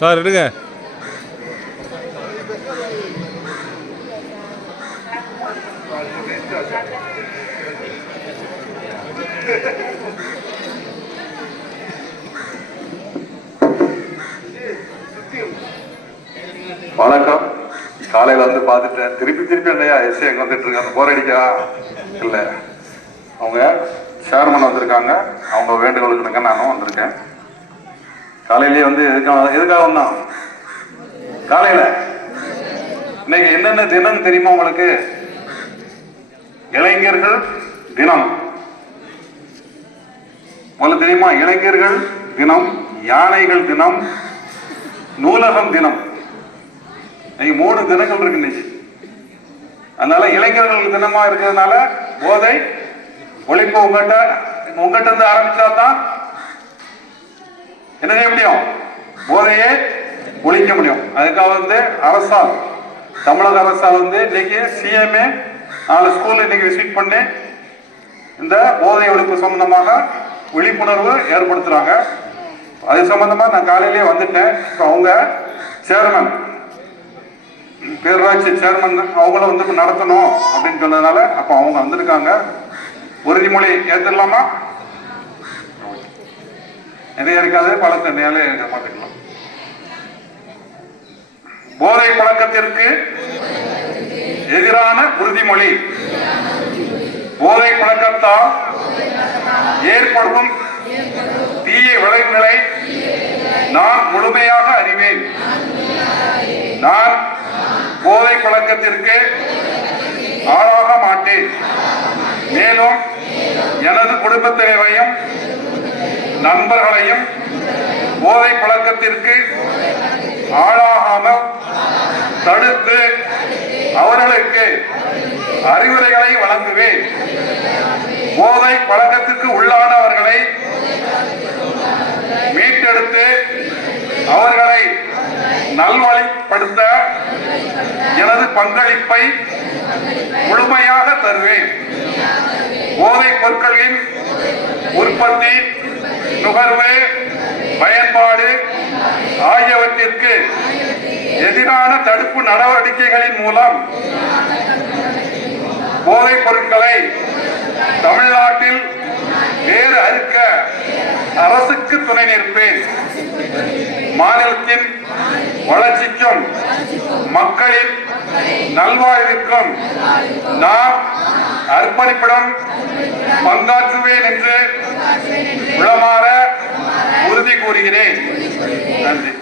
Sir எடுங்க. வணக்கம். காலையில வந்து பார்த்துட்டேன். திருப்பி திருப்பி என்னையா எஸ்ஐ அங்கே வந்துட்டு இருக்காங்க. போர் அடிக்கா இல்லை. அவங்க சேர்மன் வந்திருக்காங்க. அவங்க வேண்டுகோளுக்கு நானும் வந்திருக்கேன். காலையிலேயே வந்து எதுக்காக எதுக்காக வந்தோம் காலையில. இன்னைக்கு என்னென்ன தினம் தெரியுமா உங்களுக்கு? இளைஞர்கள் தினம். உங்களுக்கு தெரியுமா? இளைஞர்கள் தினம் யானைகள் தினம் நூலகம் தினம். இன்னைக்கு மூணு தினங்கள் இருக்கு இன்னைக்கு. அதனால இளைஞர்கள் தினமா இருக்கிறதுனால போதை ஒழிப்பு உங்ககிட்ட உங்ககிட்ட இருந்து ஆரம்பிச்சா தான் என்ன செய்ய முடியும்? போதையை ஒழிக்க முடியும். அதுக்காக வந்து அரசால் தமிழக அரசால் வந்து இன்னைக்கு சிஎம்ஏ நாலு ஸ்கூல் இன்னைக்கு விசிட் பண்ணி இந்த போதை ஒழிப்பு சம்பந்தமாக விழிப்புணர்வு ஏற்படுத்துறாங்க. அது சம்பந்தமா நான் காலையிலேயே வந்துட்டேன். இப்போ அவங்க சேர்மன் பேரூராட்சி சேர்மன் அவங்களும் வந்து இப்போ நடத்தணும் அப்படின்னு சொன்னதுனால அப்போ அவங்க வந்திருக்காங்க. உறுதிமொழி ஏற்றுடலாமா நிறைய இருக்காது பழத்தை நேலே பார்த்துக்கலாம். போதை பழக்கத்திற்கு எதிரான உறுதிமொழி போதை பழக்கத்தால் ஏற்படும் தீய விளைவுகளை நான் முழுமையாக அறிவேன் நான் போதை ஆளாக மாட்டேன். மேலும் எனது குடும்பத்தினரையும் நண்பர்களையும் போதை பழக்கத்திற்கு ஆளாகாமல் தடுத்து அவர்களுக்கு அறிவுரைகளை வழங்குவேன். போதை பழக்கத்திற்கு உள்ளானவர்களை மீட்டெடுத்து அவர்களை நல்வழிப்படுத்த பங்களிப்பை முழுமையாக தருவேன். போதைப் பொருட்களின் உற்பத்தி நுகர்வு பயன்பாடு ஆகியவற்றிற்கு எதிரான தடுப்பு நடவடிக்கைகளின் மூலம் போதைப் பொருட்களை தமிழ்நாட்டில் வேறு அறுக்க அரசுக்கு துணை நிற்பேன். மாநிலத்தின் வளர்ச்சிக்கும் மக்களின் நல்வாழ்விற்கும் நான் அர்ப்பணிப்பிடம் பங்காற்றுவேன் என்று உளமாற உறுதி கூறுகிறேன். நன்றி.